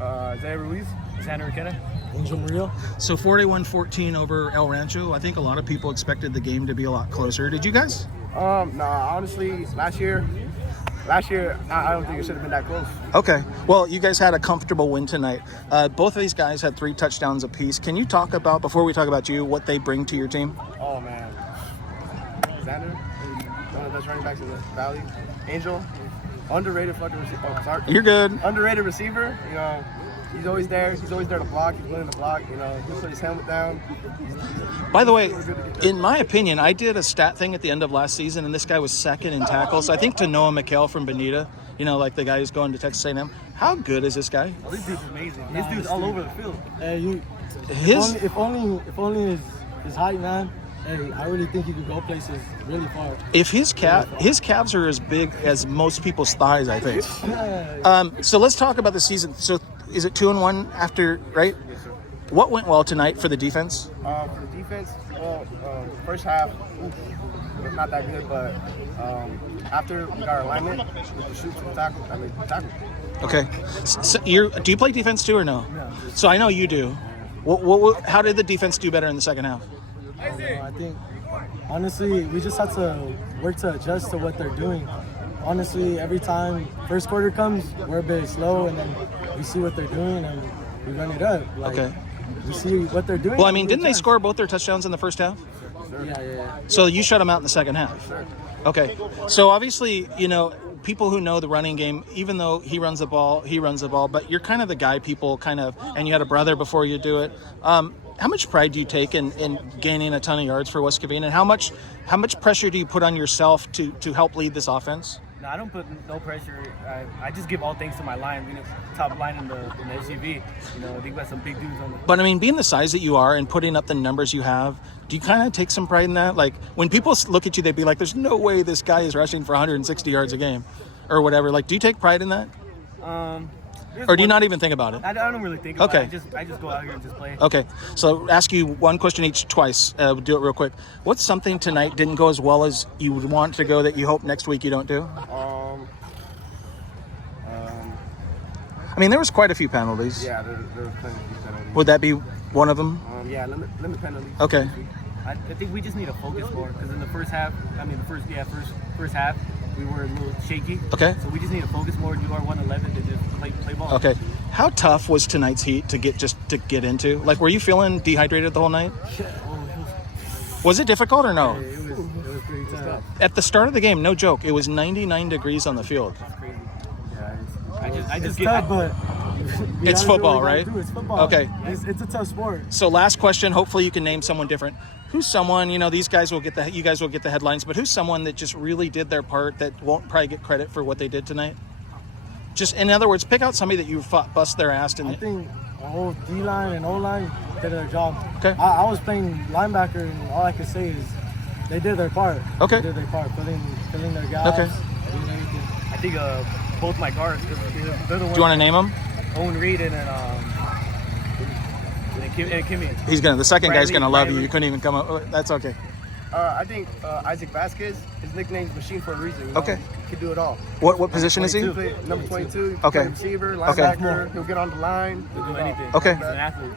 Zander Ruiz. Zander, Requena. Murillo. So 41-14 over El Rancho. I think a lot of people expected the game to be a lot closer. Did you guys? Nah, honestly, last year, I don't think it should have been that close. Okay. Well, you guys had a comfortable win tonight. Both of these guys had 3 touchdowns apiece. Can you talk about, before we talk about you, what they bring to your team? Oh, man. Zander, one of the best running backs in the Valley. Angel, underrated fucking receiver. Oh, sorry. You're good. Underrated receiver. You know, he's always there. He's always there to block. He's willing to block. You know, he'll put his helmet down. By the way, in my opinion, I did a stat thing at the end of last season, and this guy was second in tackles. I think to Noah McHale from Bonita, you know, like the guy who's going to Texas A&M. How good is this guy? Oh, this dude's amazing. This dude's all over the field. Hey, His if only his height, man. Hey, I really think he could go places really far. if his calves are as big as most people's thighs, I think. Yeah. So let's talk about the season. So is it 2-1 after, right? Yes, sir. What went well tonight for the defense? For the defense, well, first half, not that good, but after we got our alignment, we could shoot to the tackle. Tackle. Okay. So do you play defense too or no? No. So I know you do. How did the defense do better in the second half? I think, honestly, we just have to work to adjust to what they're doing. Honestly, every time first quarter comes, we're a bit slow, and then we see what they're doing, and we run it up. Like, Okay. We see what they're doing. Well, I mean, didn't they score both their touchdowns in the first half? Yeah. So you shut them out in the second half? Okay. So obviously, you know, people who know the running game, even though he runs the ball, but you're kind of the guy people kind of, and you had a brother before you do it. How much pride do you take in gaining a ton of yards for West Covina, and how much pressure do you put on yourself to help lead this offense? No, I don't put no pressure. I just give all thanks to my line. You know, top line in the SUV. You know, they got some big dudes on the. But I mean, being the size that you are and putting up the numbers you have, do you kind of take some pride in that? Like when people look at you, they'd be like, "There's no way this guy is rushing for 160 yards a game," or whatever. Like, do you take pride in that? Or do you not even think about it? I don't really think about Okay. it. I just go out here and just play. Okay, so ask you one question each twice. We'll do it real quick. What's something tonight didn't go as well as you would want to go that you hope next week you don't do? I mean, there was quite a few penalties. Yeah, there was plenty of penalties. Would that be one of them? Yeah, limit penalties. Okay. I think we just need to focus more because in the first half, first half, we were a little shaky. Okay. So we just need to focus more, do our 111 to just play ball. Okay. How tough was tonight's heat to get into? Like, were you feeling dehydrated the whole night? Was it difficult or no? It was pretty tough. At the start of the game, no joke, it was 99 degrees on the field. That's crazy. Yeah, I just it's tough, but we It's gotta do football, what we right? gotta do. It's football. Okay. It's a tough sport. So last question, hopefully you can name someone different. Who's someone, you know, you guys will get the headlines, but who's someone that just really did their part that won't probably get credit for what they did tonight? Just, in other words, pick out somebody that you bust their ass. I think the whole D-line and O-line did their job. Okay. I was playing linebacker, and all I could say is they did their part. Okay. They did their part, filling their guys. Okay. Doing everything. I think both my guards, they're the ones. Do you want to name them? Owen Reed and Kimmy. He's the second guy's gonna love you. Bradley. You couldn't even come up. That's okay. I think Isaac Vasquez, his nickname's Machine for a reason. You know? Okay. He can do it all. What position is he? Number 22. Okay. Receiver, Okay. linebacker. He'll get on the line. He'll do anything. Okay. He's an athlete.